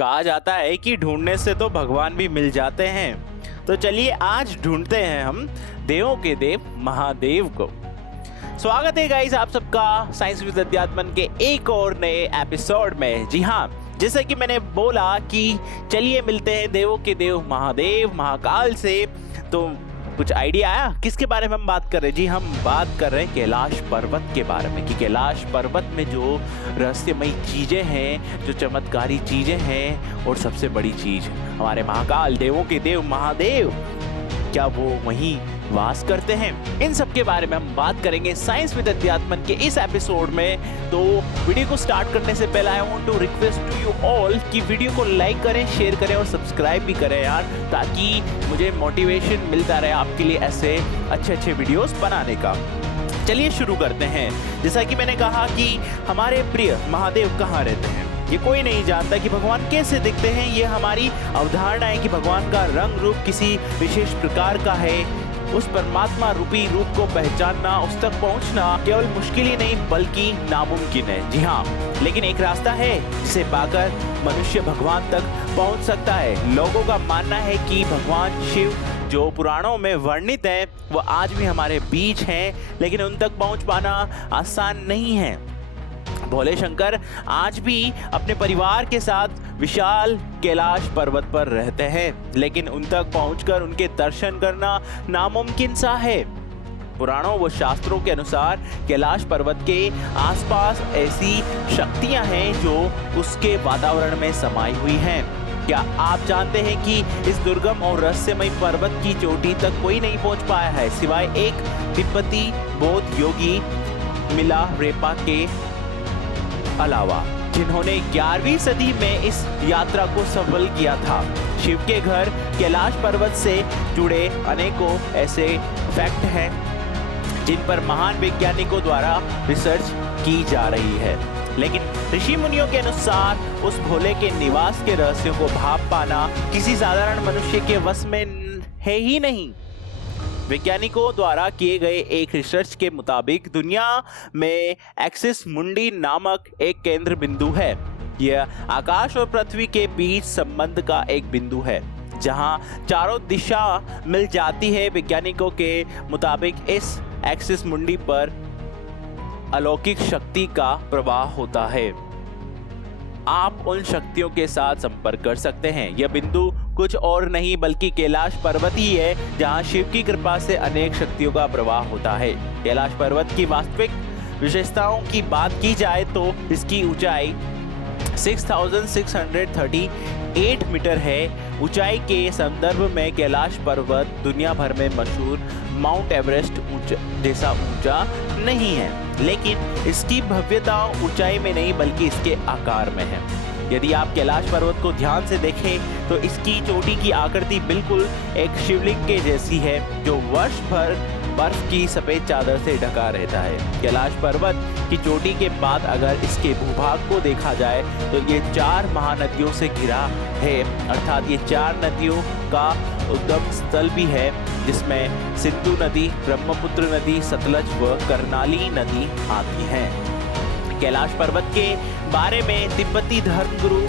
कहा जाता है कि ढूंढने से तो भगवान भी मिल जाते हैं। तो चलिए आज ढूंढते हैं हम देवों के देव महादेव को। स्वागत है गाइस आप सबका साइंस विद अध्यात्मन के एक और नए एपिसोड में। जी हाँ, जैसे कि मैंने बोला कि चलिए मिलते हैं देवों के देव महादेव महाकाल से। तो कुछ आइडिया आया किसके बारे में हम बात कर रहे हैं? जी हम बात कर रहे हैं कैलाश पर्वत के बारे में कि कैलाश पर्वत में जो रहस्यमयी चीजें हैं, जो चमत्कारी चीजें हैं और सबसे बड़ी चीज हमारे महाकाल देवों के देव महादेव, क्या वो वहीं वास करते हैं? इन सब के बारे में हम बात करेंगे साइंस विद अध्यात्मन के इस एपिसोड में। तो वीडियो को स्टार्ट करने से पहले I want to request to you all कि वीडियो को लाइक करें, शेयर करें और सब्सक्राइब भी करें यार, ताकि मुझे मोटिवेशन मिलता रहे आपके लिए ऐसे अच्छे वीडियोस बनाने का। चलिए शुरू करते हैं। जैसा कि मैंने कहा कि हमारे प्रिय महादेव कहाँ रहते हैं, ये कोई नहीं जानता कि भगवान कैसे दिखते हैं। ये हमारी अवधारणा है कि भगवान का रंग रूप किसी विशेष प्रकार का है। उस परमात्मा रूपी रूप को पहचानना, उस तक पहुंचना केवल मुश्किल ही नहीं बल्कि नामुमकिन है। जी हाँ, लेकिन एक रास्ता है जिसे पाकर मनुष्य भगवान तक पहुंच सकता है। लोगों का मानना है कि भगवान शिव जो पुराणों में वर्णित है वो आज भी हमारे बीच हैं, लेकिन उन तक पहुंच पाना आसान नहीं है। भोले शंकर आज भी अपने परिवार के साथ विशाल कैलाश पर्वत पर रहते हैं, लेकिन उन तक पहुंचकर उनके दर्शन करना नामुमकिन सा है। पुराणों व शास्त्रों के अनुसार कैलाश पर्वत के आसपास ऐसी शक्तियां हैं जो उसके वातावरण में समाई हुई हैं। क्या आप जानते हैं कि इस दुर्गम और रहस्यमय पर्वत की चोटी तक कोई नहीं पहुंच पाया है सिवाय एक तिब्बती बौद्ध योगी मिला रेपा के अलावा, जिन्होंने 11वीं सदी में इस यात्रा को सफल किया था। शिव के घर कैलाश पर्वत से जुड़े अनेकों ऐसे फैक्ट हैं जिन पर महान वैज्ञानिकों द्वारा रिसर्च की जा रही है, लेकिन ऋषि मुनियों के अनुसार उस भोले के निवास के रहस्यों को भाप पाना किसी साधारण मनुष्य के वश में है ही नहीं। वैज्ञानिकों द्वारा किए गए एक रिसर्च के मुताबिक दुनिया में एक्सिस मुंडी नामक एक केंद्र बिंदु है। यह आकाश और पृथ्वी के बीच संबंध का एक बिंदु है जहां चारों दिशा मिल जाती है। वैज्ञानिकों के मुताबिक इस एक्सिस मुंडी पर अलौकिक शक्ति का प्रवाह होता है। आप उन शक्तियों के साथ संपर्क कर सकते हैं। यह बिंदु कुछ और नहीं बल्कि कैलाश पर्वत ही है, जहां शिव की कृपा से अनेक शक्तियों का प्रवाह होता है। कैलाश पर्वत की वास्तविक विशेषताओं की बात की जाए तो इसकी ऊंचाई 6638 मीटर है। ऊंचाई के संदर्भ में कैलाश पर्वत दुनिया भर में मशहूर माउंट एवरेस्ट जैसा ऊंचा नहीं है, लेकिन इसकी भव्यता ऊंचाई में नहीं बल्कि इसके आकार में है। यदि आप कैलाश पर्वत को ध्यान से देखें तो इसकी चोटी की आकृति बिल्कुल एक शिवलिंग के जैसी है जो वर्ष भर बर्फ की सफेद चादर से ढका रहता है। कैलाश पर्वत की चोटी के बाद अगर इसके भूभाग को देखा जाए तो ये 4 महानदियों से घिरा है, अर्थात ये 4 नदियों का उद्गम स्थल भी है, जिसमें सिंधु नदी, ब्रह्मपुत्र नदी, सतलज व करनाली नदी आती हैं। कैलाश पर्वत के बारे में तिब्बती धर्मगुरु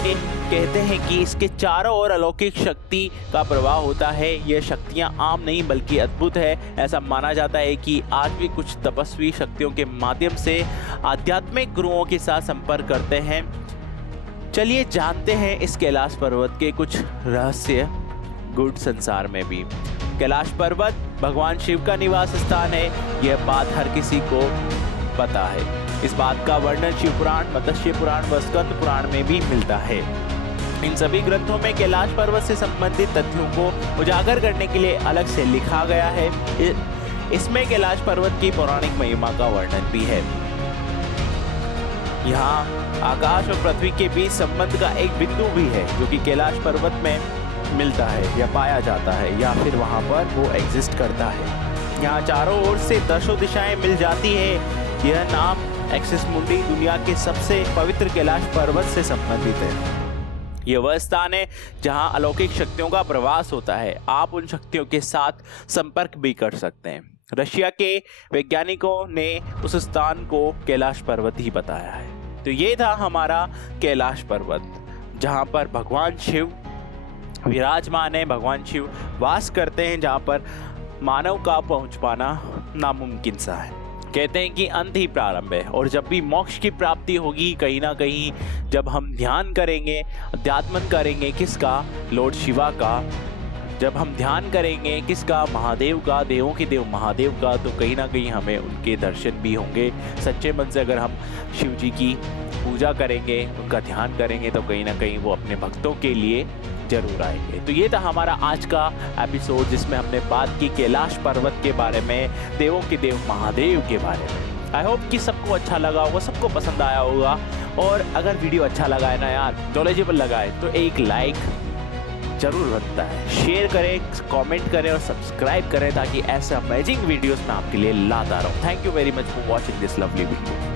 कहते हैं कि इसके चारों ओर अलौकिक शक्ति का प्रवाह होता है। यह शक्तियां आम नहीं बल्कि अद्भुत है। ऐसा माना जाता है कि आज भी कुछ तपस्वी शक्तियों के माध्यम से आध्यात्मिक गुरुओं के साथ संपर्क करते हैं। चलिए जानते हैं इस कैलाश पर्वत के कुछ रहस्य गुड संसार में भी। कैलाश पर्वत भगवान शिव का निवास स्थान है, यह बात हर किसी को पता है। इस बात का वर्णन शिव पुराण, मत्स्य पुराण व स्कंद पुराण में भी मिलता है। इन सभी ग्रंथों में कैलाश पर्वत से संबंधित तथ्यों को उजागर करने के लिए अलग से लिखा गया है। इसमें कैलाश पर्वत की पौराणिक महिमा का वर्णन भी है। यहाँ आकाश और पृथ्वी के बीच संबंध का एक बिंदु भी है जो कि कैलाश पर्वत में मिलता है या पाया जाता है, या फिर वहाँ पर वो एग्जिस्ट करता है। यहाँ चारों ओर से 10 दिशाएं मिल जाती है। यह नाम एक्सिस मुंडी दुनिया के सबसे पवित्र कैलाश पर्वत से संबंधित है। यह वह स्थान है जहां अलौकिक शक्तियों का प्रवास होता है। आप उन शक्तियों के साथ संपर्क भी कर सकते हैं। रशिया के वैज्ञानिकों ने उस स्थान को कैलाश पर्वत ही बताया है। तो ये था हमारा कैलाश पर्वत। जहाँ पर भगवान शिव विराजमान है, भगवान शिव वास करते हैं, जहाँ पर मानव का पहुँच पाना नामुमकिन सा है। कहते हैं कि अंत ही प्रारंभ है, और जब भी मोक्ष की प्राप्ति होगी कहीं ना कहीं, जब हम ध्यान करेंगे, अध्यात्मन करेंगे किसका, लॉर्ड शिवा का, जब हम ध्यान करेंगे किसका, महादेव का, देवों के देव महादेव का, तो कहीं ना कहीं हमें उनके दर्शन भी होंगे। सच्चे मन से अगर हम शिव जी की पूजा करेंगे, उनका ध्यान करेंगे, तो कहीं ना कहीं वो अपने भक्तों के लिए जरूर आएंगे। तो ये था हमारा आज का एपिसोड, जिसमें हमने बात की कैलाश पर्वत के बारे में, देवों के देव महादेव के बारे में। आई होप कि सबको अच्छा लगा होगा, सबको पसंद आया होगा। और अगर वीडियो अच्छा लगा है ना यार, नॉलेजेबल लगा है, तो एक लाइक जरूर बनता है। शेयर करें, कमेंट करें और सब्सक्राइब करें, ताकि ऐसे अमेजिंग वीडियोस मैं आपके लिए लाता रहूं। Thank you very much for watching this lovely video.